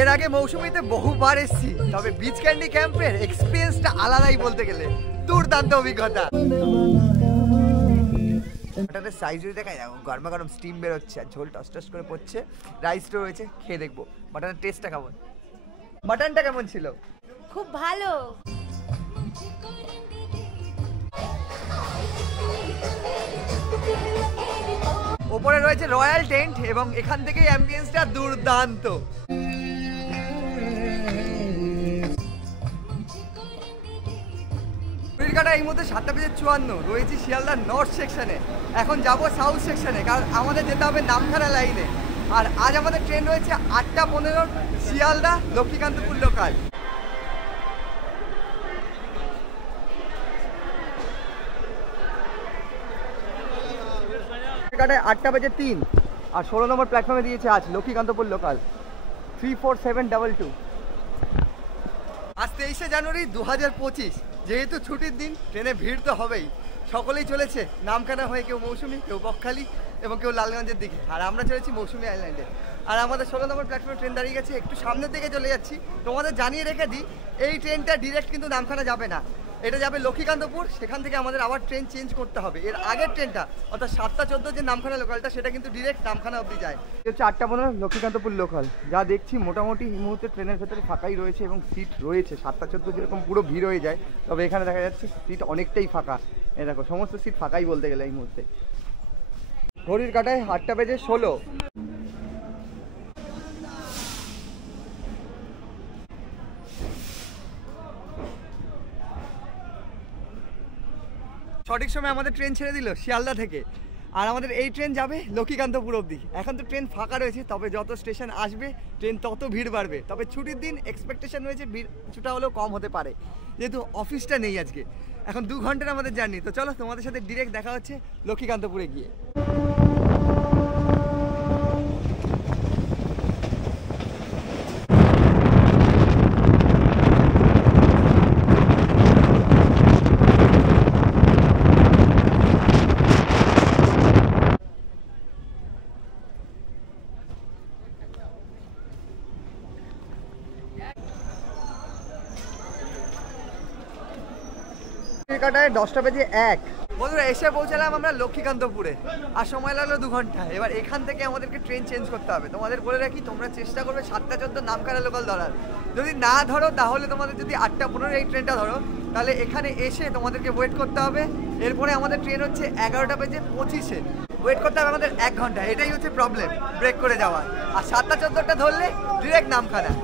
এর আগে মৌসুমীতে বহুবার এসেছি, তবে বিচ ক্যান্ডি ক্যাম্পের এক্সপিরিয়েন্সটা আলাদাই বলতে গেলে, দুর্দান্ত অভিজ্ঞতা। মাটনের সাইজ যদি দেখা যায়, গরমা গরম স্টিম বেরোচ্ছে আর ঝোল টস টস করে পড়ছে, রাইসটা রয়েছে, খেয়ে দেখবো মাটনের টেস্টটা কেমন। মাটনটা কেমন ছিল? খুব ভালো। ওপরে রয়েছে রয়্যাল টেন্ট এবং এখান থেকে অ্যাম্বিয়েন্সটা দুর্দান্ত। এই মুহূর্তে 7:54 রয়েছি শিয়ালদা নর্থ সেকশনে। এখন যাব সাউথ সেকশনে, কারণ আমাদের যেতে হবে নামখানা লাইনে। আর আজ আমাদের ট্রেন রয়েছে 8:15 শিয়ালদা লক্ষ্মীকান্তপুর লোকাল। কাটায় 8:03 আর 16 নম্বর প্ল্যাটফর্মে দিয়েছে আজ লক্ষ্মীকান্তপুর লোকাল 34722। আজ 23শে জানুয়ারি 2025। যেহেতু ছুটির দিন, ট্রেনে ভিড় তো হবেই। সকলেই চলেছে নামখানা হয়ে, কেউ মৌসুমী, কেউ বকখালি এবং কেউ লালগঞ্জের দিকে। আর আমরা চলেছি মৌসুমী আইল্যান্ডে। আর আমাদের 16 নম্বর প্ল্যাটফর্মে ট্রেন দাঁড়িয়ে গেছে, একটু সামনের দিকে চলে যাচ্ছি। তোমাদের জানিয়ে রেখে দিই, এই ট্রেনটা ডিরেক্ট কিন্তু নামখানা যাবে না, এটা যাবে লক্ষ্মীকান্তপুর। সেখান থেকে আমাদের আবার ট্রেন চেঞ্জ করতে হবে। এর আগের ট্রেনটা অর্থাৎ 7:14 যে নামখানা লোকালটা, সেটা কিন্তু ডিরেক্ট নামখানা অবধি যায়। হচ্ছে 8:15 লক্ষ্মীকান্তপুর লোকাল। যা দেখছি মোটামুটি এই মুহূর্তে ট্রেনের ভেতরে ফাঁকাই রয়েছে এবং সিট রয়েছে। 7:14 যেরকম পুরো ভিড় হয়ে যায়, তবে এখানে দেখা যাচ্ছে সিট অনেকটাই ফাঁকা। এই দেখো, সমস্ত সিট ফাঁকাই বলতে গেলে এই মুহূর্তে। ঘড়ির কাঁটায় 8:16। সঠিক সময় আমাদের ট্রেন ছেড়ে দিল শিয়ালদা থেকে। আর আমাদের এই ট্রেন যাবে লক্ষ্মীকান্তপুর অবধি। এখন তো ট্রেন ফাঁকা রয়েছে, তবে যত স্টেশন আসবে ট্রেন তত ভিড় বাড়বে। তবে ছুটির দিন এক্সপেকটেশন রয়েছে ভিড় কিছুটা হলেও কম হতে পারে, যেহেতু অফিসটা নেই আজকে। এখন 2 ঘন্টার আমাদের জার্নি। তো চলো, তোমাদের সাথে ডিরেক্ট দেখা হচ্ছে লক্ষ্মীকান্তপুরে গিয়ে। কাটায় 10:01। বন্ধুরা, এসে পৌঁছালাম আমরা লক্ষ্মীকান্তপুরে, আর সময় লাগলো 2 ঘন্টা। এবার এখান থেকে আমাদেরকে ট্রেন চেঞ্জ করতে হবে। তোমাদের বলে রাখি, তোমরা চেষ্টা করবে 7:14 নামখানা লোকাল ধরার। যদি না ধরো, তাহলে তোমাদের যদি 8:15 এই ট্রেনটা ধরো, তাহলে এখানে এসে তোমাদেরকে ওয়েট করতে হবে। এরপরে আমাদের ট্রেন হচ্ছে 11:25। ওয়েট করতে হবে আমাদের 1 ঘন্টা। এটাই হচ্ছে প্রবলেম, ব্রেক করে যাওয়া। আর 7:14টা ধরলে ডিরেক্ট নামখানা।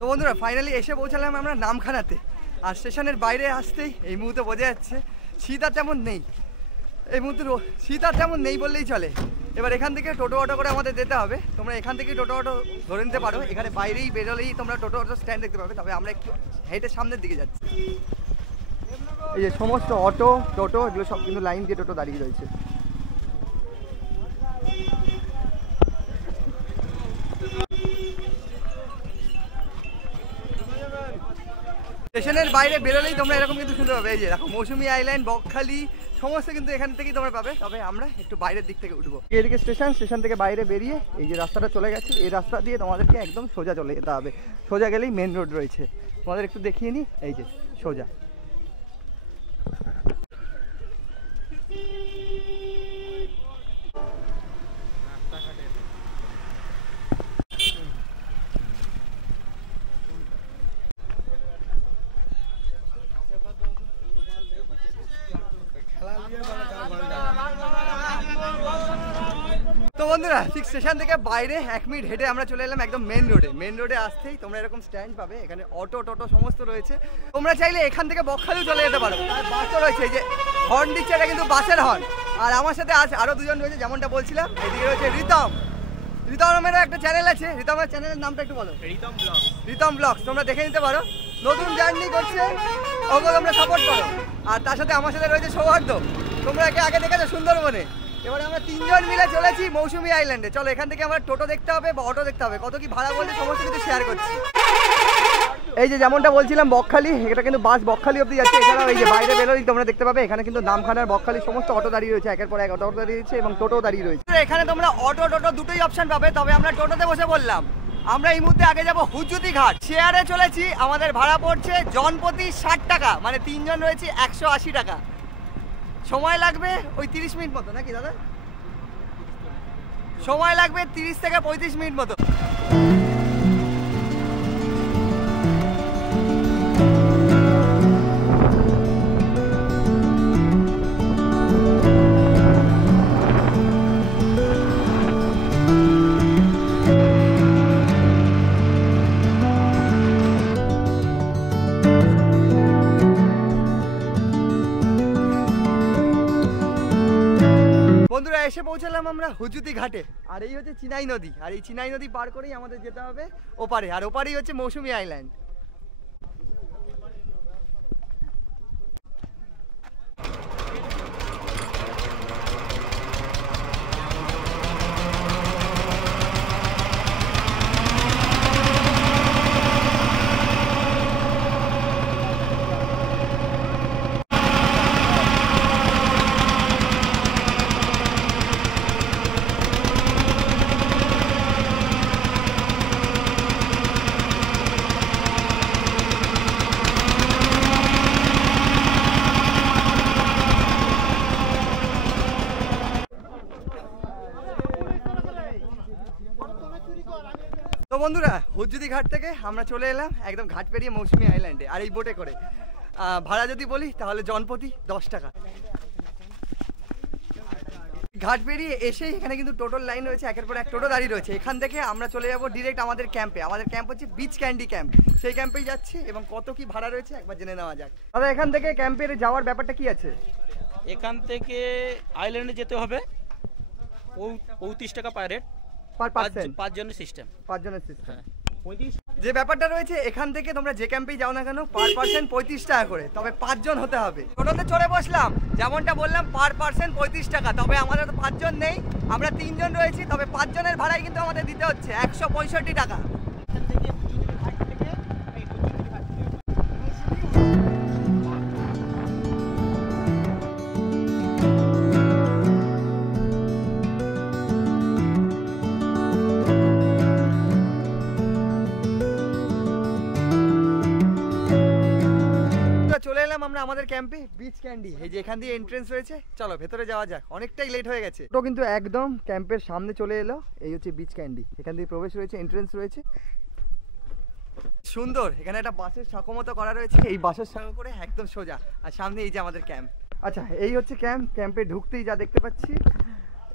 তো বন্ধুরা, ফাইনালি এসে পৌঁছালাম আমরা নামখানাতে। আর স্টেশনের বাইরে আসতেই এই মুহূর্তে বোঝা যাচ্ছে শীত আর তেমন নেই। এই মুহূর্তে শীত আর তেমন নেই বললেই চলে। এবার এখান থেকে টোটো অটো করে আমাদের যেতে হবে। তোমরা এখান থেকেই টোটো অটো ধরে নিতে পারো। এখানে বাইরেই বেরোলেই তোমরা টোটো অটো স্ট্যান্ড দেখতে পাবে। তবে আমরা একটু হেঁটে সামনের দিকে যাচ্ছি। এই যে সমস্ত অটো টোটো, এগুলো সব কিন্তু লাইন দিয়ে টোটো দাঁড়িয়ে রয়েছে। স্টেশনের বাইরে বেরোলেই তোমরা এরকম কিন্তু শুনতে পাবে। এই যে দেখো, মৌসুমী আইল্যান্ড, বকখালি সমস্ত কিন্তু এখান থেকেই তোমরা পাবে। তবে আমরা একটু বাইরের দিক থেকে উঠবো। এদিকে স্টেশন থেকে বাইরে বেরিয়ে এই যে রাস্তাটা চলে গেছে, এই রাস্তা দিয়ে তোমাদেরকে একদম সোজা চলে যেতে হবে। সোজা গেলেই মেন রোড রয়েছে। তোমাদের একটু দেখিয়ে নিই, এই যে সোজা। তো বন্ধুরা, ঠিক স্টেশন থেকে বাইরে 1 মিনিট হেঁটে আমরা চলে এলাম একদম মেন রোডে। মেন রোডে আসতেই তোমরা এরকম স্ট্যান্ড পাবে। এখানে অটো টোটো সমস্ত রয়েছে। তোমরা চাইলে এখান থেকে বকখালিও চলে যেতে পারো। আর বাসও রয়েছে। এই যে হর্ন দিচ্ছে, এটা কিন্তু বাসের হর্ন। আর আমার সাথে আজ আরও 2 জন রয়েছে, যেমনটা বলছিলাম। এদিকে রয়েছে রিতম। রিতমের একটা চ্যানেল আছে। রিতমের চ্যানেলের নামটা একটু বলো। রিতম ব্লগস। তোমরা দেখে নিতে পারো। নতুন জার্নি করছে, ওকে তোমরা সাপোর্ট করো। আর তার সাথে আমার সাথে রয়েছে সৌহার্দ্য। তোমরা একে আগে দেখেছো সুন্দরবনে। তো এবার আমরা তিনজন মিলে চলেছি মৌসুমী আইল্যান্ডে। চলো এখান থেকে আমরা টোটো দেখতে হবে বা অটো দেখতে হবে, কত কি ভাড়া বলতে সমস্ত কিছু শেয়ার করছি। এই যে যেমনটা বলছিলাম বকখালি, এটা কিন্তু বাস বকখালি অব্দি যাচ্ছে। এছাড়াও এই যে বাইরে বেরোলেই তোমরা দেখতে পাবে এখানে কিন্তু নামখানার বকখালি সমস্ত অটো দাঁড়িয়ে রয়েছে, একের পর এক অটো দাঁড়িয়ে রয়েছে এবং টোটো দাঁড়িয়ে রয়েছে। এখানে তোমরা অটো টোটো দুটোই অপশন পাবে, তবে আমরা টোটোতে বসে বললাম। আমরা এই মুহূর্তে আগে যাব হুজুতি ঘাট, শেয়ারে চলেছি। আমাদের ভাড়া পড়ছে জনপ্রতি 60 টাকা, মানে তিনজন রয়েছে 180 টাকা। সময় লাগবে ওই 30 মিনিট মতো, নাকি দাদা? সময় লাগবে 30 থেকে 35 মিনিট মতো। বন্ধুরা এসে পৌঁছালাম আমরা হুজুতি ঘাটে, আর এই হচ্ছে চিনাই নদী। আর এই চিনাই নদী পার করেই আমাদের যেতে হবে ওপারে, আর ওপারেই হচ্ছে মৌসুমী আইল্যান্ড। তো বন্ধুরা হুজুতি ঘাট থেকে আমরা চলে এলাম একদম ঘাট পেরিয়ে মৌসুমী আইল্যান্ডে, আর এই বোটে করে। ভাড়া যদি বলি তাহলে জনপ্রতি 10 টাকা। ঘাট পেরিয়ে এসেই এখানে কিন্তু টোটোর লাইন রয়েছে, একের পর এক টোটো দাঁড়িয়ে রয়েছে। এখান থেকে আমরা চলে যাব ডিরেক্ট আমাদের ক্যাম্পে। আমাদের ক্যাম্প হচ্ছে বিচ ক্যান্ডি ক্যাম্প, সেই ক্যাম্পেই যাচ্ছি এবং কত কি ভাড়া রয়েছে একবার জেনে নেওয়া যাক। দাদা এখান থেকে ক্যাম্পের যাওয়ার ব্যাপারটা কি আছে? এখান থেকে আইল্যান্ডে যেতে হবে 35 টাকা পার হেড, পাঁচ জনের সিস্টেম। যে ব্যাপারটা রয়েছে এখান থেকে তোমরা যে ক্যাম্পেই যাও না কেন পার পার্সন 35 টাকা করে, তবে 5 জন হতে হবে। টোটোতে চড়ে বসলাম, যেমনটা বললাম পার পার্সন 35 টাকা, তবে আমাদের তো 5 জন নেই, আমরা 3 জন রয়েছি। তবে 5 জনের ভাড়াই কিন্তু আমাদের দিতে হচ্ছে 165 টাকা। চলে এলাম আমরা আমাদের ক্যাম্পে বিচ ক্যান্ডি। এই যে এখান দিয়ে এন্ট্রেন্স রয়েছে, চলো ভেতরে যাওয়া যাক, অনেকটাই লেট হয়ে গেছে। তো কিন্তু একদম ক্যাম্পের সামনে চলে এলো। এই হচ্ছে বিচ ক্যান্ডি, এখান দিয়ে প্রবেশ রয়েছে, এন্ট্রেন্স রয়েছে সুন্দর। এখানে একটা বাসের সাঁকো মতো করা রয়েছে, এই বাসের সাঁকো করে একদম সোজা, আর সামনে এই যে আমাদের ক্যাম্প। আচ্ছা এই হচ্ছে ক্যাম্প। ক্যাম্পে ঢুকতেই যা দেখতে পাচ্ছি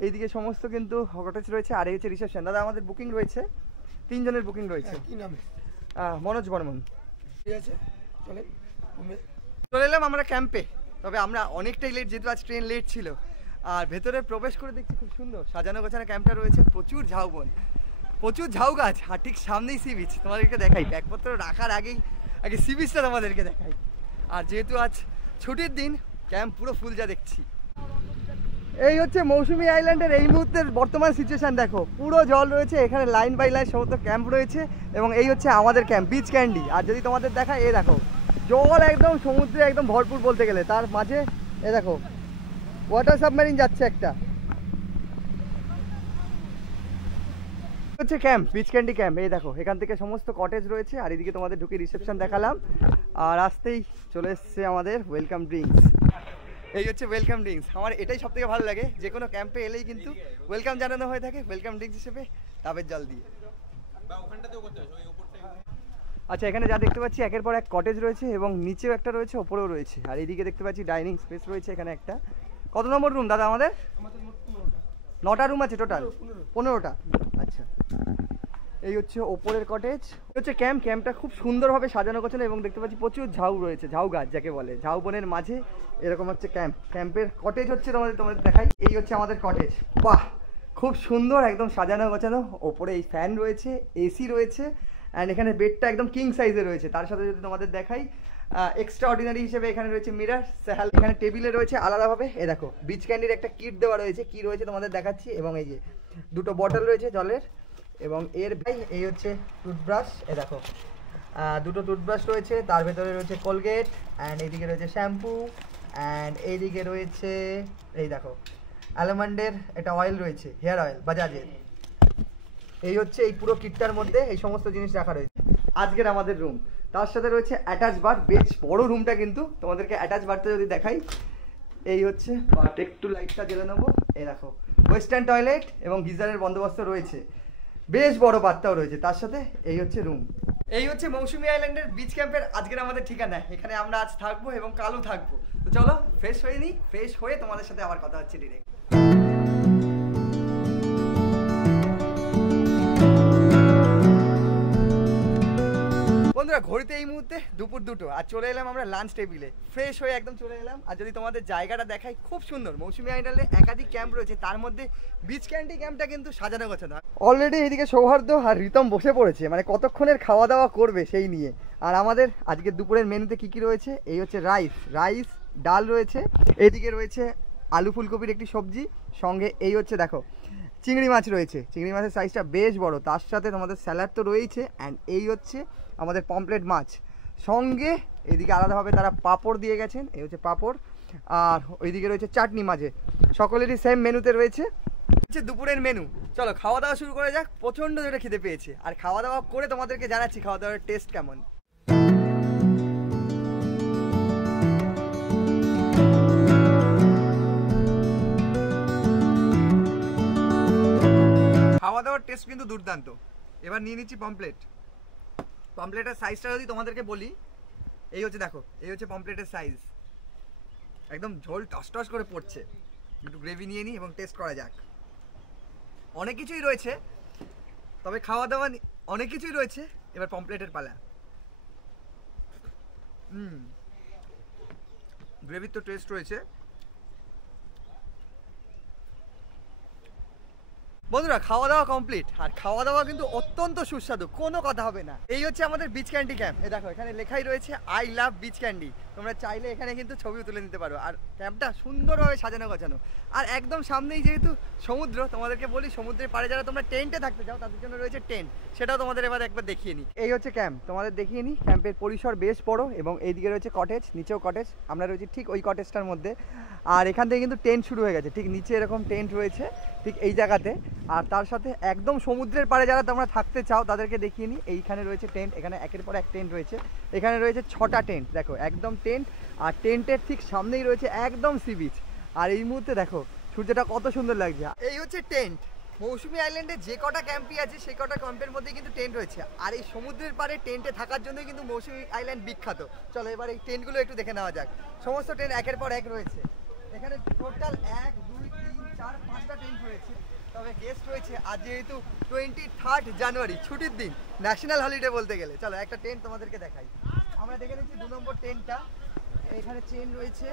এইদিকে সমস্ত কিন্তু কটেজ রয়েছে, আর এই হচ্ছে রিসেপশন। দাদা আমাদের বুকিং রয়েছে, 3 জনের বুকিং রয়েছে। কি নাম? মনোজ বর্মন। ঠিক আছে চলে চলে এলাম আমরা ক্যাম্পে, তবে আমরা অনেকটাই লেট, যেহেতু আজ ট্রেন লেট ছিল। আর ভেতরে প্রবেশ করে দেখছি খুব সুন্দর সাজানো গোছানো ক্যাম্পটা রয়েছে, প্রচুর ঝাউবন, প্রচুর ঝাউ গাছ, আর ঠিক সামনেই সি বিচ। তোমাদেরকে দেখাই, ব্যাগপত্র রাখার আগে সি বিচটা তোমাদেরকে দেখাই। আর যেহেতু আজ ছুটির দিন, ক্যাম্প পুরো ফুল যা দেখছি। এই হচ্ছে মৌসুমী আইল্যান্ডের এই মুহূর্তের বর্তমান সিচুয়েশন দেখো, পুরো জল রয়েছে এখানে, লাইন বাই লাইন সমস্ত ক্যাম্প রয়েছে। এবং এই হচ্ছে আমাদের ক্যাম্প বিচ ক্যান্ডি। আর যদি তোমাদের দেখায়, এই দেখো জল একদম সমুদ্রে একদম ভরপুর বলতে গেলে, তার মাঝে এ দেখো ওয়াটার সাবমেরিন যাচ্ছে একটা। হচ্ছে ক্যাম্প বিচ ক্যান্ডি ক্যাম্প। এই দেখো এখান থেকে সমস্ত কটেজ রয়েছে, আর এদিকে তোমাদের ঢুকে রিসেপশন দেখালাম, আর আসতেই চলে এসছে আমাদের ওয়েলকাম ড্রিঙ্কস। এই হচ্ছে ওয়েলকাম ড্রিঙ্কস। আমার এটাই সব থেকে ভালো লাগে, যে কোনো ক্যাম্পে এলেই কিন্তু ওয়েলকাম জানানো হয়ে থাকে ওয়েলকাম ড্রিঙ্কস হিসেবে ডাবের জল দিয়ে। আচ্ছা এখানে যা দেখতে পাচ্ছি একের পর এক কটেজ রয়েছে, এবং নিচেও একটা রয়েছে, ওপরেও রয়েছে। আর এইদিকে দেখতে পাচ্ছি ডাইনিং স্পেস রয়েছে এখানে একটা। কত নম্বর রুম দাদা আমাদের? 9টা রুম আছে টোটাল, 15টা। আচ্ছা এই হচ্ছে ওপরের কটেজ, হচ্ছে ক্যাম্প। ক্যাম্পটা খুব সুন্দরভাবে সাজানো গোছানো, এবং দেখতে পাচ্ছি প্রচুর ঝাউ রয়েছে, ঝাউ গাছ যাকে বলে, ঝাউ বনের মাঝে এরকম হচ্ছে ক্যাম্প। ক্যাম্পের কটেজ হচ্ছে তোমাদের দেখাই, এই হচ্ছে আমাদের কটেজ। বাহ খুব সুন্দর একদম সাজানো গোছানো, ওপরে এই ফ্যান রয়েছে, এসি রয়েছে, অ্যান্ড এখানে বেডটা একদম কিং সাইজে রয়েছে। তার সাথে যদি তোমাদের দেখাই, এক্সট্রা অর্ডিনারি হিসেবে এখানে রয়েছে মিরার সাহাল, এখানে টেবিলে রয়েছে আলাদাভাবে এ দেখো বিচ ক্যান্ডির একটা কিট দেওয়া রয়েছে, কি রয়েছে তোমাদের দেখাচ্ছি। এবং এই যে দুটো বটল রয়েছে জলের, এবং এর ভাই এই হচ্ছে টুথব্রাশ, এ দেখো দুটো টুথব্রাশ রয়েছে, তার ভেতরে রয়েছে কোলগেট, অ্যান্ড এইদিকে রয়েছে শ্যাম্পু, অ্যান্ড এইদিকে রয়েছে এই দেখো অ্যালমন্ডের একটা অয়েল রয়েছে, হেয়ার অয়েল বাজাজের। এই হচ্ছে এই পুরো কিটটার মধ্যে এই সমস্ত জিনিস রাখা রয়েছে। আজকের আমাদের রুম, তার সাথে রয়েছে অ্যাটাচ বার, বেশ বড় রুমটা কিন্তু, তোমাদেরকে অ্যাটাচ বারটা যদি দেখাই, এই হচ্ছে বাট, একটু লাইটটা জ্বেলে নেবো, এই দেখো ওয়েস্টার্ন টয়লেট এবং গিজারের বন্দোবস্ত রয়েছে, বেশ বড় বাথটাও রয়েছে তার সাথে। এই হচ্ছে রুম, এই হচ্ছে মৌসুমী আইল্যান্ডের বিচ ক্যাম্পের আজকের আমাদের ঠিকানা। এখানে আমরা আজ থাকবো এবং কালও থাকবো। তো চলো ফ্রেশ হয়ে নিই, ফ্রেশ হয়ে তোমাদের সাথে আবার কথা হচ্ছে ডিরেক্ট। বন্ধুরা ঘড়িতে এই মুহূর্তে দুপুর 2টো, আর চলে এলাম আমরা লাঞ্চ টেবিলে, ফ্রেশ হয়ে একদম চলে এলাম। আর যদি তোমাদের জায়গাটা দেখাই, খুব সুন্দর। মৌসুমী আইল্যান্ডে একাধিক ক্যাম্প রয়েছে, তার মধ্যে বিচ ক্যান্ডি ক্যাম্পটা কিন্তু সাজানো গোছানো। অলরেডি এইদিকে সৌহার্দ্য আর রিতম বসে পড়েছে, মানে কতক্ষণের খাওয়া দাওয়া করবে সেই নিয়ে। আর আমাদের আজকের দুপুরের মেনুতে কি কি রয়েছে, এই হচ্ছে রাইস ডাল রয়েছে, এইদিকে রয়েছে আলু ফুলকপির একটি সবজি, সঙ্গে এই হচ্ছে দেখো চিংড়ি মাছ রয়েছে, চিংড়ি মাছের সাইজটা বেশ বড়, তার সাথে তোমাদের স্যালাড তো রয়েছে, অ্যান্ড এই হচ্ছে আমাদের পমপ্লেট মাছ, সঙ্গে এদিকে আলাদাভাবে তারা পাঁপড় দিয়ে গেছেন, এই হচ্ছে পাঁপড়, আর ওইদিকে রয়েছে চাটনি মাঝে। সকলেরই সেম মেনুতে রয়েছে, হচ্ছে দুপুরের মেনু। চলো খাওয়া দাওয়া শুরু করে যাক, প্রচণ্ড জোরে খিদে পেয়েছে। আর খাওয়া দাওয়া করে তোমাদেরকে জানাচ্ছি খাওয়া দাওয়ার টেস্ট কেমন। খাওয়া দাওয়ার টেস্ট কিন্তু দুর্দান্ত। এবার নিয়ে নিচ্ছি পমপ্লেটের সাইজটা যদি তোমাদেরকে বলি, এই হচ্ছে দেখো, এই হচ্ছে পমপ্লেটের সাইজ, একদম ঝোল টস টস করে পড়ছে। একটু গ্রেভি নিয়ে নিই এবং টেস্ট করা যাক। অনেক কিছুই রয়েছে, তবে খাওয়া দাওয়া অনেক কিছুই রয়েছে। এবার পমপ্লেটের পালা। গ্রেভির তো টেস্ট রয়েছে। বন্ধুরা খাওয়া দাওয়া কমপ্লিট, আর খাওয়া দাওয়া কিন্তু অত্যন্ত সুস্বাদু, কোনো কথা হবে না। এই হচ্ছে আমাদের বিচ ক্যান্ডি ক্যাম্প, এই দেখো এখানে লেখাই রয়েছে আই লাভ বিচ ক্যান্ডি। তোমরা চাইলে এখানে কিন্তু ছবিও তুলে নিতে পারো। আর ক্যাম্পটা সুন্দরভাবে সাজানো গোছানো, আর একদম সামনেই যেহেতু সমুদ্র, তোমাদেরকে বলি সমুদ্রের পাড়ে যারা তোমরা টেন্টে থাকতে চাও তাদের জন্য রয়েছে টেন্ট, সেটাও তোমাদের এবার একবার দেখিয়ে নিই। এই হচ্ছে ক্যাম্প, তোমাদের দেখিয়ে নিই। ক্যাম্পের পরিসর বেশ বড়, এবং এইদিকে রয়েছে কটেজ, নিচেও কটেজ, আমরা রয়েছি ঠিক ওই কটেজটার মধ্যে। আর এখান থেকে কিন্তু টেন্ট শুরু হয়ে গেছে, ঠিক নিচে এরকম টেন্ট রয়েছে ঠিক এই জায়গাতে। আর তার সাথে একদম সমুদ্রের পাড়ে যারা তোমরা থাকতে চাও তাদেরকে দেখিয়ে নিই। এইখানে রয়েছে টেন্ট, এখানে একের পর এক টেন্ট রয়েছে। এখানে রয়েছে 6টা টেন্ট, দেখো একদম টেন্ট। আর টেন্টের ঠিক সামনেই রয়েছে একদম সি বিচ। আর এই মুহূর্তে দেখো সূর্যটা কত সুন্দর লাগছে। এই হচ্ছে টেন্ট। মৌসুমী আইল্যান্ডে যে কটা ক্যাম্পই আছে সেই কটা ক্যাম্পের মধ্যে কিন্তু টেন্ট রয়েছে। আর এই সমুদ্রের পাড়ে টেন্টে থাকার জন্য কিন্তু মৌসুমী আইল্যান্ড বিখ্যাত। চলো এবার এই টেন্টগুলো একটু দেখে নেওয়া যাক। সমস্ত টেন্ট একের পর এক রয়েছে। এখানে টোটাল 1 2 3 4 5টা টেন্ট রয়েছে। তবে গেস্ট রয়েছে আজ যেহেতু 23 জানুয়ারি, ছুটির দিন, ন্যাশনাল হলিডে বলতে গেলে। চলো একটা টেন্ট তোমাদেরকে দেখাই। আমরা দেখে নিচ্ছি 2 নম্বর টেন্টটা। এখানে চেন রয়েছে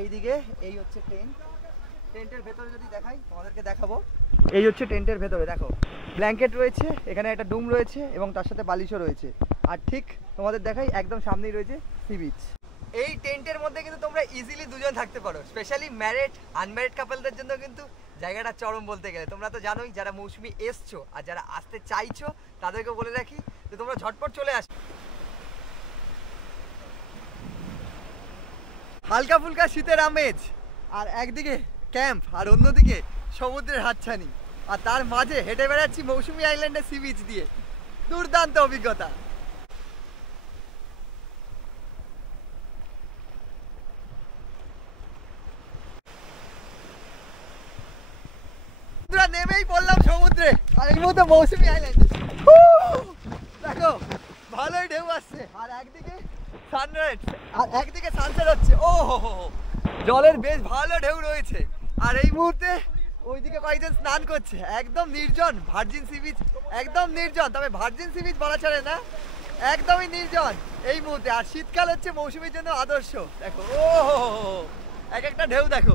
এইদিকে, এই হচ্ছে টেন্ট। টেন্টের ভেতরে যদি দেখাই তোমাদেরকে দেখাবো, এই হচ্ছে টেন্টের ভেতরে দেখো ব্ল্যাঙ্কেট রয়েছে, এখানে একটা ডুম রয়েছে এবং তার সাথে বালিশও রয়েছে। আর ঠিক তোমাদের দেখাই একদম সামনেই রয়েছে সি বিচ। এই টেন্টের মধ্যে কিন্তু তোমরা ইজিলি দুজন থাকতে পারো, স্পেশালি ম্যারিড আনম্যারিড কাপলদের জন্য কিন্তু জায়গাটা চরম বলতে গেলে। তোমরা তো জানোই যারা মৌসুমী এসছো আর যারা আসতে চাইছো তাদেরকে বলে রাখি যে তোমরা ঝটপট চলে আসো। হালকা ফুলকা শীতের আমেজ, আর একদিকে ক্যাম্প আর অন্যদিকে সমুদ্রের হাতছানি, আর তার মাঝে হেঁটে বেড়াচ্ছি মৌসুমী আইল্যান্ডের সি বিচ দিয়ে। দুর্দান্ত অভিজ্ঞতা। নেমেই পড়লাম সমুদ্রে, আর এই মুহূর্তে মৌসুমী আইল্যান্ডে দেখো ভালোই ঢেউ আসছে, আর একদিকে সানরাইজ আর একদিকে সানসেট হচ্ছে। ও জলের বেশ ভালো ঢেউ রয়েছে। আর এই মুহূর্তে ওইদিকে কয়েকজন স্নান করছে, একদম নির্জন ভার্জিন সি বিচ, একদম নির্জন। তবে ভার্জিন সি বিচ বলা চলে না, একদমই নির্জন এই মুহূর্তে। আর শীতকাল হচ্ছে মৌসুমীর জন্য আদর্শ। দেখো ও এক একটা ঢেউ দেখো।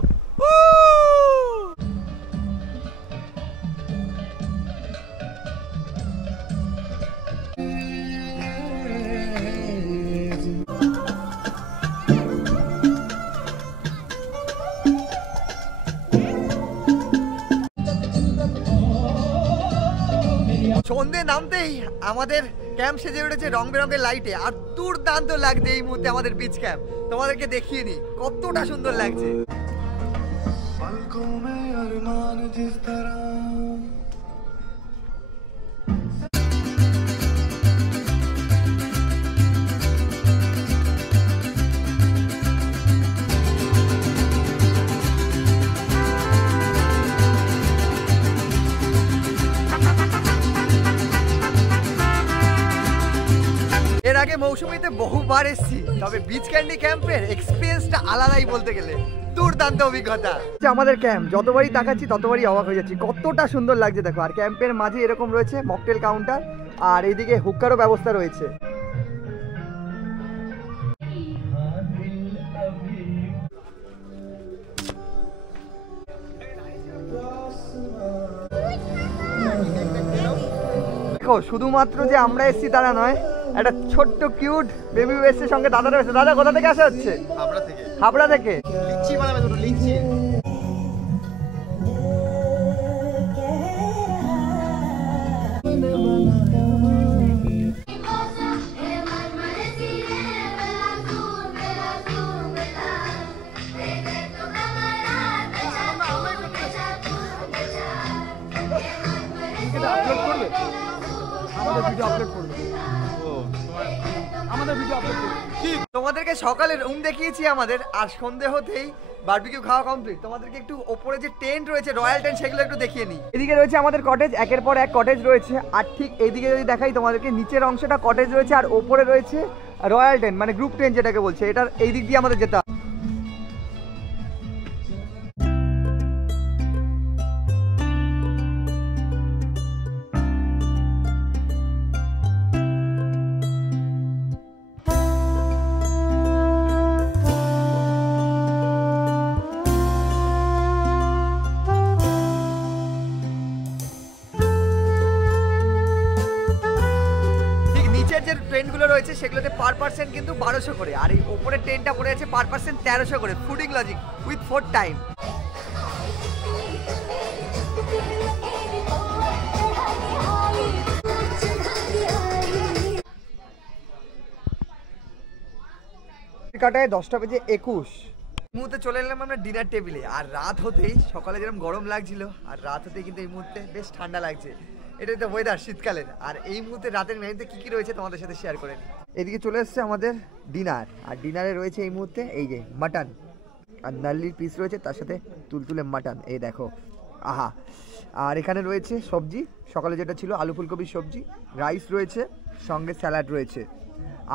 সন্ধে নামতেই আমাদের ক্যাম্প সেজে উঠেছে রং বেরঙের লাইটে, আর দুর্দান্ত লাগছে এই মুহূর্তে আমাদের বিচ ক্যাম্প। তোমাদেরকে দেখিয়ে নি কতটা সুন্দর লাগছে। এর আগে মৌসুমীতে বহুবার এসেছি, তবে বিচ ক্যান্ডি ক্যাম্পের এক্সপিরিয়েন্সটা আলাদাই বলতে গেলে, দুর্দান্ত অভিজ্ঞতা। আমাদের ক্যাম্প যতবারই তাকাচ্ছি ততবারই অবাক হয়ে যাচ্ছি, কতটা সুন্দর লাগছে দেখো। আর ক্যাম্পের মাঝে এরকম রয়েছে মকটেল কাউন্টার, আর এইদিকে হুক্কারও ব্যবস্থা রয়েছে। দেখো শুধুমাত্র যে আমরা এসেছি তারা নয়, একটা ছোট্ট কিউট বেবি এসছে, সঙ্গে দাদা রয়েছে। দাদা কোথা থেকে আসা হচ্ছে? হাবড়া থেকে। হাবড়া থেকে? লিচি বানাবে দুটো লিচি। আপলোড করবে, আমাদের ভিডিও আপলোড করবে, আমাদের ভিডিও আপলোড করবে। তোমাদেরকে সকালে রুম দেখিয়েছি আমাদের, আর সন্ধে হতেই বারবিকিউ খাওয়া কমপ্লিট। তোমাদেরকে একটু ওপরে যে টেন্ট রয়েছে, রয়্যাল টেন্ট, সেগুলো একটু দেখিয়ে নিই। এদিকে রয়েছে আমাদের কটেজ, একের পর এক কটেজ রয়েছে। আর ঠিক এইদিকে যদি দেখাই তোমাদেরকে, নিচের অংশটা কটেজ রয়েছে, আর ওপরে রয়েছে রয়্যাল টেন্ট, মানে গ্রুপ টেন্ট যেটাকে বলছে। এটার এই দিক দিয়ে আমাদের যেতে হবে। যে ট্রেনগুলো রয়েছে সেগুলোতে পার পার্সেন্ট কিন্তু 1200 করে, আর এই ওপরের ট্রেনটা পড়ে আছে পার পার্সেন্ট 1300 করে, ফুডিং লজিং উইথ 4 টাইম। কাটায় 10:21 মুহূর্তে চলে এলাম আমরা ডিনার টেবিলে। আর রাত হতেই, সকালে যেরকম গরম লাগছিল, আর রাত হতেই কিন্তু এই মুহূর্তে বেশ ঠান্ডা লাগছে। এটা তো ওয়েদার শীতকালের। আর এই মুহূর্তে রাতের মেনুতে কি কি রয়েছে তোমাদের সাথে শেয়ার করে নিই। এদিকে চলে এসছে আমাদের ডিনার, আর ডিনারে রয়েছে এই মুহূর্তে এই যে মাটন, আর নাল্লির পিস রয়েছে, তার সাথে তুলতুলে মাটন, এই দেখো, আহা। আর এখানে রয়েছে সবজি, সকালে যেটা ছিল আলু ফুলকপির সবজি, রাইস রয়েছে, সঙ্গে স্যালাড রয়েছে।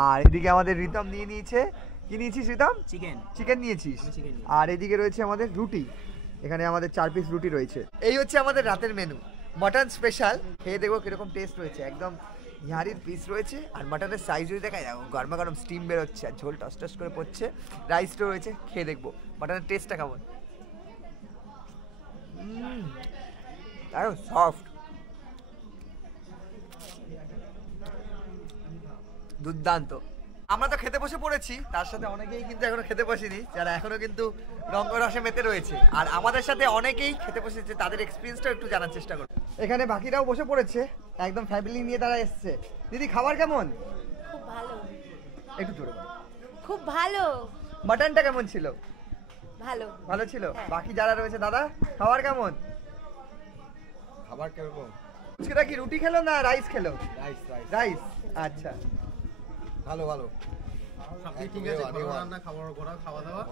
আর এদিকে আমাদের রিতম নিয়ে নিয়েছে, কি নিয়েছিস রিতম? চিকেন নিয়েছিস। আর এদিকে রয়েছে আমাদের রুটি, এখানে আমাদের 4 পিস রুটি রয়েছে। এই হচ্ছে আমাদের রাতের মেনু, মাটন স্পেশাল। খেয়ে দেখবো কিরকম টেস্ট রয়েছে। একদম ইহারির পিস রয়েছে, আর মাটনের সাইজ যদি দেখা যায় গরমা গরম স্টিম বেরোচ্ছে, আর ঝোল টস টস করে পড়ছে। রাইসটা রয়েছে, খেয়ে দেখবো মাটনের টেস্টটা কেমন। সফট, দুর্দান্ত। আমরা তো খেতে বসে পড়েছি, তার সাথে অনেকেই কিন্তু এখনো খেতে বসেনি, যারা এখনো কিন্তু রঙ্গরসে মেতে রয়েছে। আর আমাদের সাথে অনেকেই খেতে বসেছে, তাদের এক্সপিরিয়েন্সটা একটু জানার চেষ্টা করব। এখানে বাকিরাও বসে পড়েছে, একদম ফ্যামিলি নিয়ে তারা এসছে। দিদি খাবার কেমন? খুব ভালো। একটু জোরে বলো। খুব ভালো। মাটনটা কেমন ছিল? ভালো। ভালো ছিল। হ্যাঁ। বাকি যারা রয়েছে, দাদা খাবার কেমন? খাবার কেমন? সেটা কি রুটি খেলো না রাইস খেলো? রাইস রাইস রাইস, আচ্ছা ভালো ভালো। ঠিক আছে, রান্না খাবার খাওয়া দাওয়া।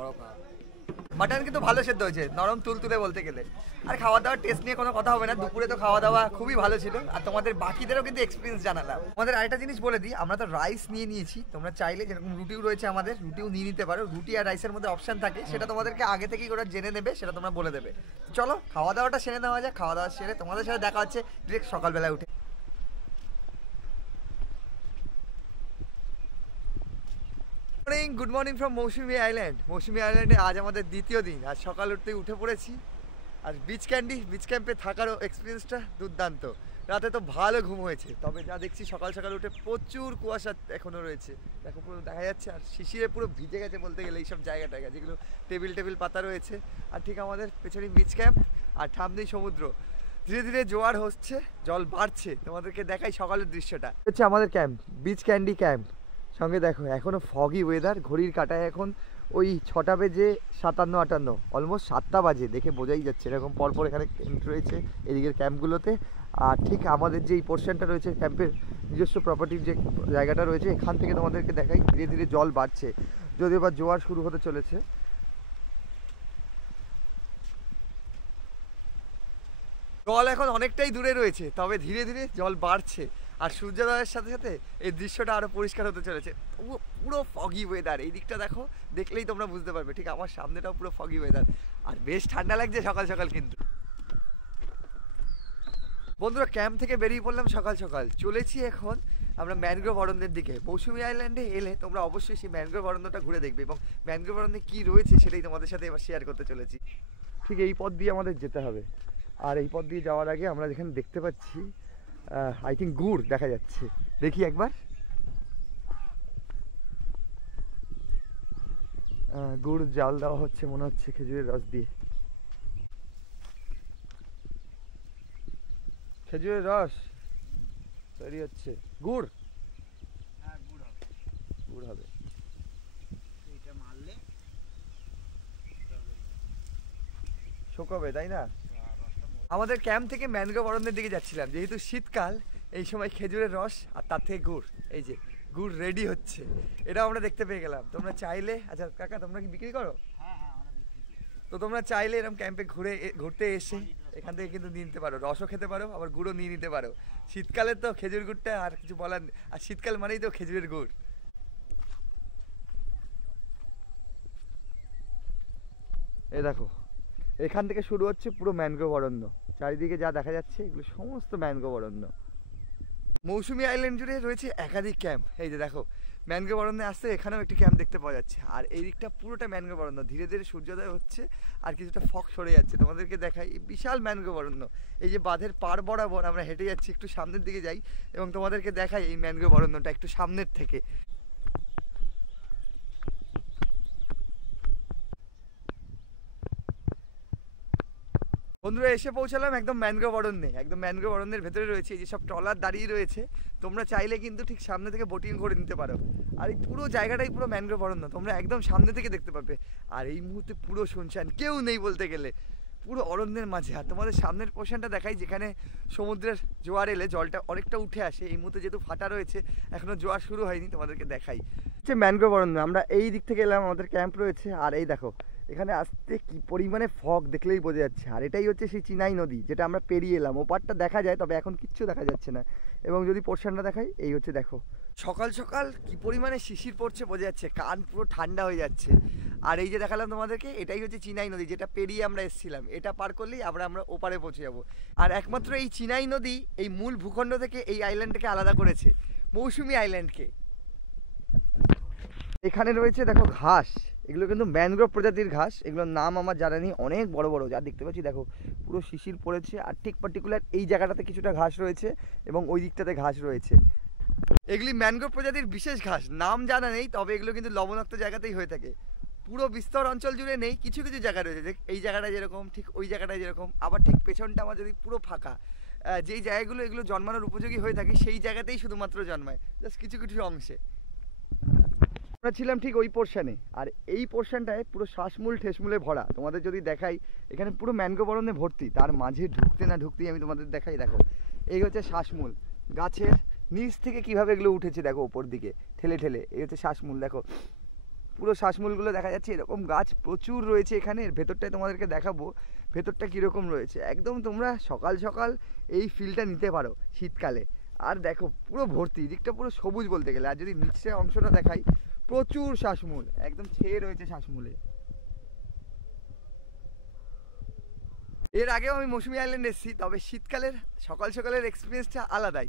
মাটন কিন্তু ভালো সেদ্ধ হয়েছে, নরম তুলতুলে বলতে গেলে। আর খাওয়া দাওয়ার টেস্ট নিয়ে কোনো কথা হবে না, দুপুরে তো খাওয়া দাওয়া খুবই ভালো ছিল। আর তোমাদের বাকিদেরও কিন্তু এক্সপিরিয়েন্স জানালাম। আমাদের আরেকটা জিনিস বলে দিই, আমরা তো রাইস নিয়ে নিয়েছি, তোমরা চাইলে যেরকম রুটিও রয়েছে আমাদের, রুটিও নিয়ে নিতে পারো। রুটি আর রাইসের মধ্যে অপশন থাকে, সেটা তোমাদেরকে আগে থেকেই ওরা জেনে নেবে, সেটা তোমরা বলে দেবে। চলো খাওয়া দাওয়াটা সেরে নেওয়া যায়। খাওয়া দাওয়া সেরে তোমাদের সাথে দেখা হচ্ছে ডিরেক্ট সকালবেলায় উঠে। Good morning from Mousumi island. Mousumi আইল্যান্ডে আজ আমাদের দ্বিতীয় দিন। আজ সকাল উঠতেই উঠে পড়েছি। আর বিচ ক্যাম্পে থাকারও এক্সপিরিয়েন্সটা দুর্দান্ত। রাতে তো ভালো ঘুম হয়েছে, তবে যা দেখছি সকাল সকাল উঠে প্রচুর কুয়াশা এখনো রয়েছে, দেখো পুরো দেখা যাচ্ছে। আর শিশিরে পুরো ভিজে গেছে বলতে গেলে এইসব জায়গাটায়, যেগুলো টেবিল পাতা রয়েছে। আর ঠিক আমাদের পেছনে বিচ ক্যাম্প, আর সামনেই সমুদ্র। ধীরে ধীরে জোয়ার হচ্ছে, জল বাড়ছে। তোমাদেরকে দেখাই সকালের দৃশ্যটা। হচ্ছে আমাদের ক্যাম্প, বিচ ক্যান্ডি ক্যাম্প। সঙ্গে দেখো এখনো ফগি ওয়েদার, ঘড়ির কাঁটায় এখন ওই 6টা বেজে 57-58, অলমোস্ট 7টা বাজে, দেখে বোঝাই যাচ্ছে। এরকম পরপর এখানে ক্যাম্প রয়েছে এদিকের ক্যাম্পগুলোতে। আর ঠিক আমাদের যে এই পোর্শনটা রয়েছে ক্যাম্পের নিজস্ব প্রপার্টির যে জায়গাটা রয়েছে, এখান থেকে তোমাদেরকে দেখাই ধীরে ধীরে জল বাড়ছে, যদিও বা জোয়ার শুরু হতে চলেছে। জল এখন অনেকটাই দূরে রয়েছে, তবে ধীরে ধীরে জল বাড়ছে। আর সূর্যোদয়ের সাথে সাথে এই দৃশ্যটা আরও পরিষ্কার হতে চলেছে। পুরো ফগি ওয়েদার, এই দিকটা দেখো, দেখলেই তোমরা বুঝতে পারবে। ঠিক আমার সামনেটাও পুরো ফগি ওয়েদার, আর বেশ ঠান্ডা লাগছে সকাল সকাল। কিন্তু বন্ধুরা, ক্যাম্প থেকে বেরিয়ে পড়লাম সকাল সকাল, চলেছি এখন আমরা ম্যানগ্রোভ অরণ্যের দিকে। মৌসুমী আইল্যান্ডে এলে তোমরা অবশ্যই সেই ম্যানগ্রোভ অরণ্যটা ঘুরে দেখবে, এবং ম্যানগ্রোভ অরণ্যে কী রয়েছে সেটাই তোমাদের সাথে এবার শেয়ার করতে চলেছি। ঠিক এই পথ দিয়ে আমাদের যেতে হবে। আর এই পথ দিয়ে যাওয়ার আগে আমরা যেখানে দেখতে পাচ্ছি আই থিঙ্ক গুড় দেখা যাচ্ছে, দেখি একবার। গুড় জাল দেওয়া হচ্ছে মনে হচ্ছে খেজুরের রস দিয়ে। খেজুরের রস তৈরি হচ্ছে, গুড় গুড় হবে। শুকোবে তাই না? আমাদের ক্যাম্প থেকে ম্যানগ্রোভ অরণ্যের দিকে যাচ্ছিলাম, যেহেতু শীতকাল এই সময় খেজুরের রস আর তার থেকে গুড়, এই যে গুড় রেডি হচ্ছে, এটাও আমরা দেখতে পেয়ে গেলাম। তোমরা চাইলে, আচ্ছা কাকা তোমরা কি বিক্রি করো? তো তোমরা চাইলে এরকম ক্যাম্পে ঘুরতে এসে এখান থেকে কিন্তু নিয়ে নিতে পারো, রসও খেতে পারো, আবার গুড়ও নিয়ে নিতে পারো। শীতকালে তো খেজুর গুড়টা আর কিছু বলার, আর শীতকাল মানেই তো খেজুরের গুড়। এই দেখো এখান থেকে শুরু হচ্ছে পুরো ম্যানগ্রোভ অরণ্য, চারিদিকে যা দেখা যাচ্ছে এগুলো সমস্ত ম্যানগ্রোভ অরণ্য। মৌসুমী আইল্যান্ড জুড়ে রয়েছে একাধিক ক্যাম্প। এই যে দেখো ম্যানগ্রোভ অরণ্যে আসতে এখানেও একটি ক্যাম্প দেখতে পাওয়া যাচ্ছে। আর এই দিকটা পুরোটা ম্যানগ্রোভ অরণ্য, ধীরে ধীরে সূর্যোদয় হচ্ছে আর কিছুটা ফক সরে যাচ্ছে। তোমাদেরকে দেখাই এই বিশাল ম্যানগ্রোভ অরণ্য, এই যে বাঁধের পার বরাবর আমরা হেঁটে যাচ্ছি, একটু সামনের দিকে যাই এবং তোমাদেরকে দেখাই এই ম্যানগ্রোভ অরণ্যটা একটু সামনের থেকে। বন্ধুরা এসে পৌঁছালাম একদম ম্যানগ্রোভ অরণ্যে, একদম ম্যানগ্রোভ অরণ্যের ভেতরে রয়েছে এই যে সব ট্রলার দাঁড়িয়ে রয়েছে। তোমরা চাইলে কিন্তু ঠিক সামনে থেকে বোটিং করে নিতে পারো। আর এই পুরো জায়গাটাই পুরো ম্যানগ্রোভ অরণ্য, তোমরা একদম সামনে থেকে দেখতে পাবে। আর এই মুহূর্তে পুরো শুনশান, কেউ নেই বলতে গেলে, পুরো অরণ্যের মাঝে। আর তোমাদের সামনের পোর্শনটা দেখাই, যেখানে সমুদ্রের জোয়ার এলে জলটা অনেকটা উঠে আসে। এই মুহূর্তে যেহেতু ফাটা রয়েছে, এখনো জোয়ার শুরু হয়নি, তোমাদেরকে দেখাই। হচ্ছে ম্যানগ্রোভ অরণ্য, আমরা এই দিক থেকে এলাম, আমাদের ক্যাম্প রয়েছে। আর এই দেখো এখানে আসতে কি পরিমাণে ফগ দেখলেই বোঝা যাচ্ছে। আর এটাই হচ্ছে সেই চিনাই নদী, যেটা আমরা পেরিয়ে এলাম। ওপারটা দেখা যায়, তবে এখন কিচ্ছু দেখা যাচ্ছে না। এবং যদি পোর্শনটা দেখাই, এই হচ্ছে দেখো সকাল সকাল কি পরিমাণে শিশির পড়ছে বোঝা যাচ্ছে, কান পুরো ঠান্ডা হয়ে যাচ্ছে। আর এই যে দেখালাম তোমাদেরকে, এটাই হচ্ছে চিনাই নদী, যেটা পেরিয়ে আমরা এসেছিলাম। এটা পার করলেই আমরা ওপারে পৌঁছে যাবো। আর একমাত্র এই চিনাই নদী এই মূল ভূখণ্ড থেকে এই আইল্যান্ডটাকে আলাদা করেছে, মৌসুমী আইল্যান্ডকে। এখানে রয়েছে দেখো ঘাস, এগুলো কিন্তু ম্যানগ্রোভ প্রজাতির ঘাস। এগুলোর নাম আমার জানা নেই, অনেক বড় বড় যা দেখতে পাচ্ছি। দেখো পুরো শিশির পড়েছে, আর ঠিক পার্টিকুলার এই জায়গাটাতে কিছুটা ঘাস রয়েছে এবং ওই দিকটাতে ঘাস রয়েছে। এগুলি ম্যানগ্রোভ প্রজাতির বিশেষ ঘাস, নাম জানা নেই, তবে এগুলো কিন্তু লবণাক্ত জায়গাতেই হয়ে থাকে। পুরো বিস্তর অঞ্চল জুড়ে নেই, কিছু কিছু জায়গা রয়েছে। এই জায়গাটায় যেরকম, ঠিক ওই জায়গাটায় যেরকম, আবার ঠিক পেছনটা আমার যদি পুরো ফাঁকা। যেই জায়গাগুলো এগুলো জন্মানোর উপযোগী হয়ে থাকে, সেই জায়গাতেই শুধুমাত্র জন্মায়, জাস্ট কিছু কিছু অংশে। আমরা ছিলাম ঠিক ওই পোর্শনে, আর এই পোর্শনটায় পুরো শ্বাসমূল ঠেসমূলে ভরা। তোমাদের যদি দেখাই, এখানে পুরো ম্যানগ্রোভ অরণ্যে ভর্তি। তার মাঝে ঢুকতে না ঢুকতেই আমি তোমাদের দেখাই, দেখো এই হচ্ছে শ্বাসমূল, গাছের নিচ থেকে কিভাবে এগুলো উঠেছে দেখো ওপর দিকে ঠেলে ঠেলে। এই হচ্ছে শ্বাসমূল, দেখো পুরো শ্বাসমূলগুলো দেখা যাচ্ছে। এরকম গাছ প্রচুর রয়েছে এখানে। এর ভেতরটায় তোমাদেরকে দেখাবো ভেতরটা কীরকম রয়েছে। একদম তোমরা সকাল সকাল এই ফিলটা নিতে পারো শীতকালে। আর দেখো পুরো ভর্তি, দিকটা পুরো সবুজ বলতে গেলে। আর যদি নিচের অংশটা দেখাই, প্রচুর শ্বাসমূল, একদম ছেয়ে রয়েছে শ্বাসমূলে। এর আগেও আমি মৌসুমী আইল্যান্ড এসেছি, তবে শীতকালের সকাল সকালের এক্সপিরিয়েন্সটা আলাদাই।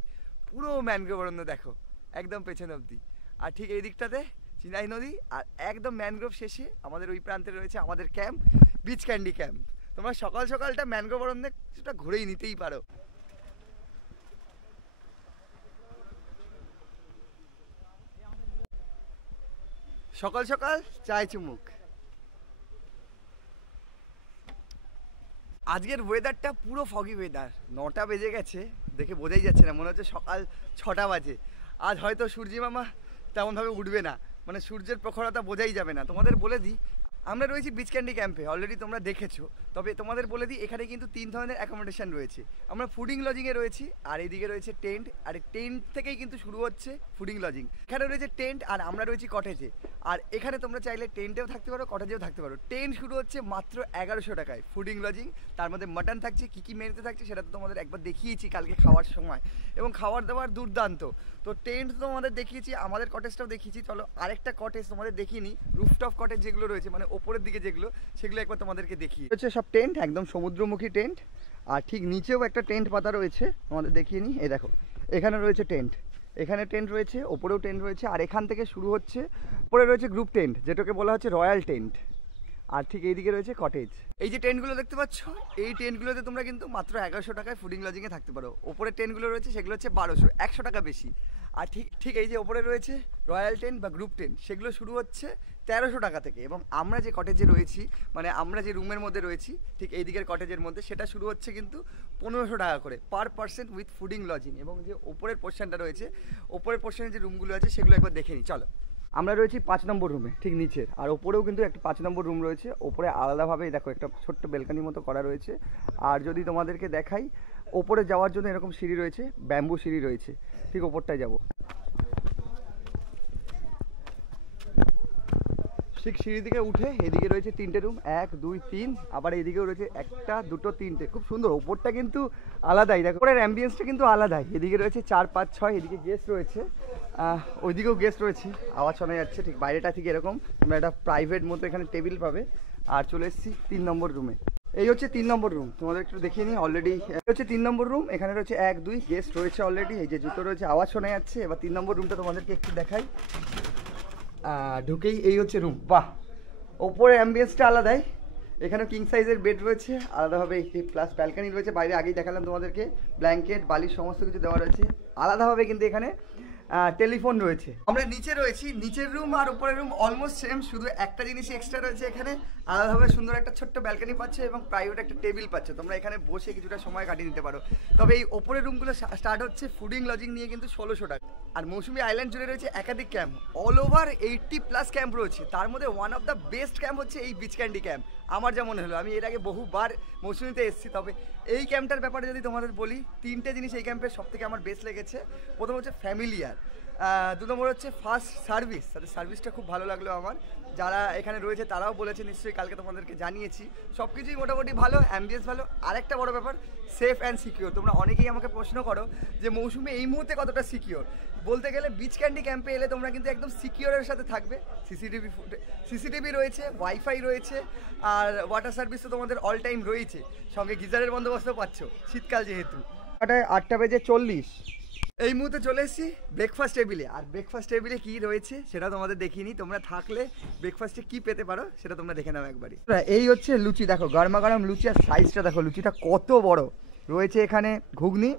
পুরো ম্যানগ্রোভ অরণ্য দেখো একদম পেছনে অবধি। আর ঠিক এই দিকটাতে চিনাই নদী, আর একদম ম্যানগ্রোভ শেষে আমাদের ওই প্রান্তে রয়েছে আমাদের ক্যাম্প, বিচ ক্যান্ডি ক্যাম্প। তোমরা সকাল সকালটা ম্যানগ্রোভ অরণ্যে কিছুটা ঘুরেই নিতেই পারো। সকাল সকাল চায় চুমুক। আজকের ওয়েদারটা পুরো ফগি ওয়েদার, 9টা বেজে গেছে, দেখে বোঝাই যাচ্ছে না, মনে হচ্ছে সকাল 6টা বাজে। আজ হয়তো সূর্যি মামা তেমনভাবে উঠবে না, মানে সূর্যের প্রখরতা বোঝাই যাবে না। তোমাদের বলে দিই, আমরা রয়েছি বিচ ক্যান্ডি ক্যাম্পে, অলরেডি তোমরা দেখেছো। তবে তোমাদের বলে দিই, এখানে কিন্তু 3 ধরনের অ্যাকোমোডেশন রয়েছে। আমরা ফুডিং লজিংয়ে রয়েছি, আর এইদিকে রয়েছে টেন্ট, আর টেন্ট থেকেই কিন্তু শুরু হচ্ছে ফুডিং লজিং। এখানে রয়েছে টেন্ট, আর আমরা রয়েছি কটেজে। আর এখানে তোমরা চাইলে টেন্টেও থাকতে পারো, কটেজেও থাকতে পারো। টেন্ট শুরু হচ্ছে মাত্র 1100 টাকায়, ফুডিং লজিং, তার মধ্যে মাটন থাকছে, কী কী মেনুতে থাকছে সেটা তো তোমাদের একবার দেখিয়েছি কালকে খাওয়ার সময়, এবং খাওয়ার দাওয়ার দুর্দান্ত। তো টেন্ট তো তোমাদের দেখিয়েছি, আমাদের কটেজটাও দেখিয়েছি। চলো আরেকটা কটেজ তোমাদের দেখিনি, রুফটপ কটেজ যেগুলো রয়েছে, মানে ওপরের দিকে যেগুলো, সেগুলো একবার তোমাদেরকে দেখিয়ে হচ্ছে। সব টেন্ট একদম সমুদ্রমুখী টেন্ট, আর ঠিক নিচেও একটা টেন্ট পাতা রয়েছে, তোমাদের দেখিয়ে নিই। এই দেখো, এখানে রয়েছে টেন্ট, এখানে টেন্ট রয়েছে, ওপরেও টেন্ট রয়েছে, আর এখান থেকে শুরু হচ্ছে। ওপরে রয়েছে গ্রুপ টেন্ট, যেটাকে বলা হচ্ছে রয়্যাল টেন্ট, আর ঠিক এইদিকে রয়েছে কটেজ। এই যে টেন্টগুলো দেখতে পাচ্ছ, এই টেন্টগুলোতে তোমরা কিন্তু মাত্র 1100 টাকায় ফুডিং লজিংয়ে থাকতে পারো। ওপরের টেন্টগুলো রয়েছে সেগুলো হচ্ছে 1200, 100 টাকা বেশি। আর ঠিক এই যে ওপরে রয়েছে রয়্যাল টেন্ট বা গ্রুপ টেন্ট, সেগুলো শুরু হচ্ছে 1300 টাকা থেকে। এবং আমরা যে কটেজে রয়েছি, মানে আমরা যে রুমের মধ্যে রয়েছি ঠিক এই দিকের কটেজের মধ্যে, সেটা শুরু হচ্ছে কিন্তু 1500 টাকা করে per person with fooding lodging. এবং যে ওপরের পোর্শনটা রয়েছে, ওপরের পোর্শনে যে রুমগুলো আছে সেগুলো একবার দেখে নিই। চলো, আমরা রয়েছি 5 নম্বর রুমে, ঠিক নিচের। আর ওপরেও কিন্তু একটা 5 নম্বর রুম রয়েছে, ওপরে আলাদাভাবে দেখো একটা ছোট্ট বেলকানির মতো করা রয়েছে। আর যদি তোমাদেরকে দেখাই, ওপরে যাওয়ার জন্য এরকম সিঁড়ি রয়েছে, ব্যাম্বু সিঁড়ি রয়েছে, ঠিক ওপরটায় যাব। ঠিক সিঁড়ি দিকে উঠে এদিকে রয়েছে 3টে রুম, 1 2 3, আবার এইদিকেও রয়েছে 1 2 3টে, খুব সুন্দর। ওপরটা কিন্তু আলাদাই, দেখো ওপরের অ্যাম্বিয়েন্সটা কিন্তু আলাদাই। এদিকে রয়েছে 4 5 6, এদিকে গেস্ট রয়েছে, ওইদিকেও গেস্ট রয়েছে, আওয়াজ শোনা যাচ্ছে। ঠিক বাইরেটা ঠিক এরকম, তোমরা একটা প্রাইভেট মতো এখানে টেবিল পাবে। আর চলে এসেছি 3 নম্বর রুমে। এই হচ্ছে 3 নম্বর রুম, তোমাদের একটু দেখিয়ে নিই। অলরেডি হচ্ছে 3 নম্বর রুম, এখানে রয়েছে 1 2 গেস্ট রয়েছে অলরেডি। এই যে জুতো রয়েছে, আওয়াজ শোনা যাচ্ছে। এবার 3 নম্বর রুমটা তোমাদেরকে একটু দেখাই। ঢুকেই এই হচ্ছে রুম, বাহ, ওপরে অ্যাম্বিয়েন্সটা আলাদাই। এখানে কিং সাইজের বেড রয়েছে আলাদাভাবে, প্লাস ব্যালকানি রয়েছে বাইরে, আগেই দেখালাম তোমাদেরকে। ব্ল্যাঙ্কেট, বালিশ সমস্ত কিছু দেওয়া রয়েছে আলাদাভাবে। কিন্তু এখানে টেলিফোন রয়েছে। আমরা নিচে রয়েছি, নিচের রুম আর উপরের রুম অলমোস্ট সেম, শুধু একটা জিনিস এক্সট্রা রয়েছে। এখানে আলাদাভাবে সুন্দর একটা ছোট্ট ব্যালকানি পাচ্ছে এবং প্রাইভেট একটা টেবিল পাচ্ছে, তোমরা এখানে বসে কিছুটা সময় কাটিয়ে নিতে পারো। তবে এই ওপরের রুমগুলো স্টার্ট হচ্ছে ফুডিং লজিং নিয়ে কিন্তু 1600 টাকা। আর মৌসুমী আইল্যান্ড জুড়ে রয়েছে একাধিক ক্যাম্প, অল ওভার 80+ ক্যাম্প রয়েছে। তার মধ্যে one of the best camp হচ্ছে এই বিচ ক্যান্ডি ক্যাম্প। আমার যা মনে হলো, আমি এর আগে বহুবার মৌসুমীতে এসেছি, তবে এই ক্যাম্পটার ব্যাপারে যদি তোমাদের বলি, 3টে জিনিস এই ক্যাম্পের সব থেকে আমার বেস্ট লেগেছে। প্রথম হচ্ছে ফ্যামিলিয়ার, 2 নম্বর হচ্ছে ফার্স্ট সার্ভিস, তাদের সার্ভিসটা খুব ভালো লাগলো আমার। যারা এখানে রয়েছে তারাও বলেছে, নিশ্চয়ই কালকে তোমাদেরকে জানিয়েছি। সব কিছুই মোটামুটি ভালো, অ্যাম্বিয়েন্স ভালো। আরেকটা বড় ব্যাপার, সেফ অ্যান্ড সিকিওর। তোমরা অনেকেই আমাকে প্রশ্ন করো যে মৌসুমী এই মুহূর্তে কতটা সিকিওর। বলতে গেলে বিচ ক্যান্ডি ক্যাম্পে এলে তোমরা কিন্তু একদম সিকিওরের সাথে থাকবে। সিসিটিভি রয়েছে, ওয়াইফাই রয়েছে, আর ওয়াটার সার্ভিস তো তোমাদের অল টাইম রয়েছে, সঙ্গে গিজারের বন্দোবস্তও পাচ্ছ শীতকাল যেহেতু। 8টা বেজে 40 এই মুহূর্তে চলে এসেছি ব্রেকফাস্ট টেবিলে। আর ব্রেকফাস্ট টেবিলে কী রয়েছে সেটা তোমাদের দেখিনি, তোমরা থাকলে ব্রেকফাস্টে কী পেতে পারো সেটা তোমরা দেখে নাও একবারই। এই হচ্ছে লুচি, দেখো গরমা গরম লুচি, আর সাইজটা দেখো লুচিটা কত বড় রয়েছে। এখানে ঘুগনি,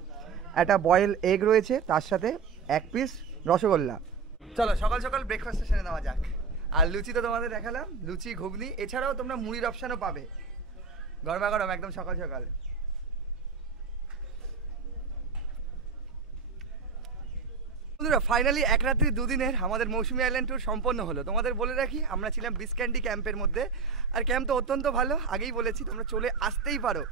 একটা বয়েল এগ রয়েছে, তার সাথে 1 পিস রসগোল্লা। চলো সকাল সকাল ব্রেকফাস্টটা সেরে নেওয়া যাক। আর লুচি তো তোমাদের দেখালাম, লুচি ঘুগনি, এছাড়াও তোমরা মুড়ির অপশানও পাবে, গরমা গরম একদম সকাল সকাল। বন্ধুরা, ফাইনালি 1 রাত্রি 2 দিনের আমাদের মৌসুমী আইল্যান্ড ট্যুর সম্পন্ন হলো। তোমাদের বলে রাখি, আমরা ছিলাম বিচ ক্যান্ডি ক্যাম্পের মধ্যে। আর ক্যাম্প তো অত্যন্ত ভালো, আগেই বলেছি, তোমরা চলে আসতেই পারো।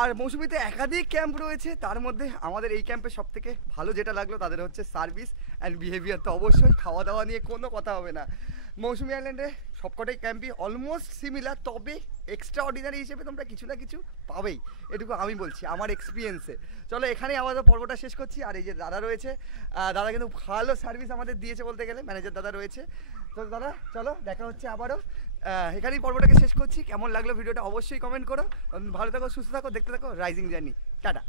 আর মৌসুমীতে একাধিক ক্যাম্প রয়েছে, তার মধ্যে আমাদের এই ক্যাম্পে সব থেকে ভালো যেটা লাগলো তাদের হচ্ছে সার্ভিস অ্যান্ড বিহেভিয়ার। তো অবশ্যই খাওয়া দাওয়া নিয়ে কোনো কথা হবে না। মৌসুমী আইল্যান্ডে সবকটাই ক্যাম্পই অলমোস্ট সিমিলার, তবে এক্সট্রা অর্ডিনারি হিসেবে তোমরা কিছু না কিছু পাবেই, এটুকু আমি বলছি আমার এক্সপিরিয়েন্সে। চলো এখানেই আমাদের পর্বটা শেষ করছি। আর এই যে দাদা রয়েছে, দাদা কিন্তু ভালো সার্ভিস আমাদের দিয়েছে বলতে গেলে, ম্যানেজার দাদা রয়েছে। তো দাদা চলো দেখা হচ্ছে আবারও, এখানেই পর্বটাকে শেষ করছি। কেমন লাগলো ভিডিওটা অবশ্যই কমেন্ট করো। ভালো থাকো, সুস্থ থাকো, দেখতে থাকো রাইজিং জার্নি। টাটা।